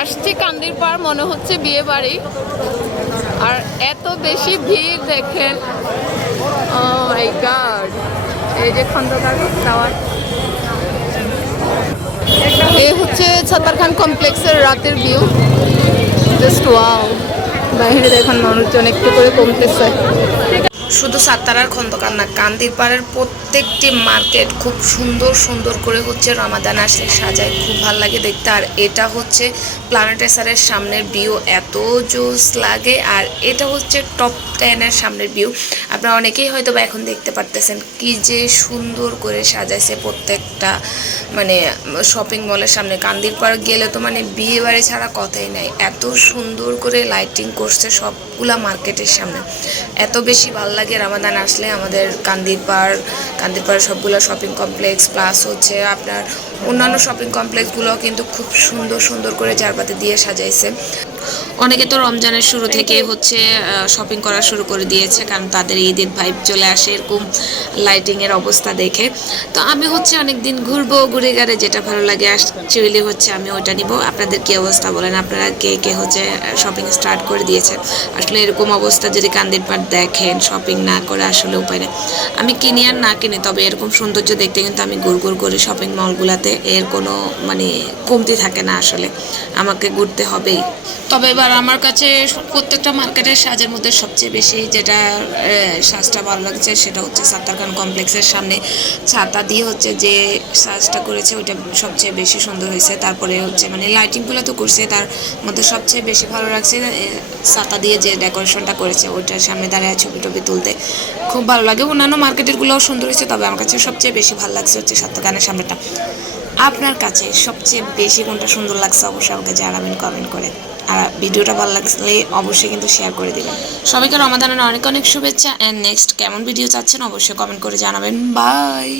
আসছি কান্দির পাড়, মনে হচ্ছে বিয়ে বাড়ি। আর এত বেশি ভিড় দেখেন, ও মাই গড। এই যে খন্দকার টাওয়ার, এই হচ্ছে ছাত্তার খান কমপ্লেক্সের রাতের ভিউ। Just wow. বাইরে দেখেন মানুষজন একটু করে কমতেছে। শুধু সাত্তার আর খন্দকার না, কান্দির পাড়ের প্রত্যেকটি মার্কেট খুব সুন্দর সুন্দর করে হচ্ছে রমাদান আসলে সাজায়, খুব ভালো লাগে দেখতে। আর এটা হচ্ছে প্ল্যানেটেসারের সামনের ভিউ, এত জোস লাগে। আর এটা হচ্ছে টপ 10-এর সামনের ভিউ। আপনারা অনেকেই হয়তো বা এখন দেখতে পারতেছেন কি যে সুন্দর করে সাজাইছে প্রত্যেকটা মানে শপিং মলের সামনে। কান্দির পাড় গেলে তো মানে বিয়ে বাড়ি ছাড়া কথাই নাই, এত সুন্দর করে লাইটিং করছে সবগুলা মার্কেটের সামনে। এত বেশি ভালো লাগে রমাদান আসলে আমাদের কান্দির পাড় সবগুলো শপিং কমপ্লেক্স প্লাস হচ্ছে আপনার অন্যান্য শপিং কমপ্লেক্সগুলো কিন্তু খুব সুন্দর সুন্দর করে চারপাতে দিয়ে সাজাইছে। অনেকে তো রমজানের শুরু থেকে হচ্ছে শপিং করা শুরু করে দিয়েছে, কারণ তাদের ঈদের ভাইব চলে আসে এরকম লাইটিংয়ের অবস্থা দেখে। তো আমি হচ্ছে অনেকদিন ঘুরবো, ঘুরে গেলে যেটা ভালো লাগে অ্যাকচুয়ালি হচ্ছে আমি ওটা নিব। আপনাদের কী অবস্থা বলেন, আপনারা কে কে হচ্ছে শপিং স্টার্ট করে দিয়েছেন? আসলে এরকম অবস্থা যদি কান্দির পাড় দেখেন, শপিং না করে আসলে উপায় নেই। আমি কিনি আর না কিনি, তবে এরকম সৌন্দর্য দেখতে কিন্তু আমি ঘুর করি শপিং মলগুলোতে, এর কোনো মানে কমতি থাকে না। আসলে আমাকে ঘুরতে হবেই। তবে এবার আমার কাছে প্রত্যেকটা মার্কেটের সাজের মধ্যে সবচেয়ে বেশি যেটা সাজটা ভালো লাগছে সেটা হচ্ছে সাত্তার খান কমপ্লেক্সের সামনে ছাতা দিয়ে হচ্ছে যে সাজটা করেছে ওইটা সবচেয়ে বেশি সুন্দর হয়েছে। তারপরে হচ্ছে মানে লাইটিংগুলো তো করছে, তার মধ্যে সবচেয়ে বেশি ভালো লাগছে ছাতা দিয়ে যে ডেকোরেশনটা করেছে ওইটার সামনে দাঁড়িয়ে ছবি টবি তুলতে খুব ভালো লাগে। অন্যান্য মার্কেটেরগুলোও সুন্দর হয়েছে, তবে আমার কাছে সবচেয়ে বেশি ভালো লাগছে হচ্ছে সাত্তার খানের সামনেটা। আপনার কাছে সবচেয়ে বেশি কোনটা সুন্দর লাগছে অবশ্যই আমাকে জানাবেন কমেন্ট করে। আর ভিডিওটা ভালো লাগলে অবশ্যই কিন্তু শেয়ার করে দেবেন। সবাইকে রমাদানের অনেক অনেক শুভেচ্ছা। অ্যান্ড নেক্সট কেমন ভিডিও চাচ্ছেন অবশ্যই কমেন্ট করে জানাবেন। বাই।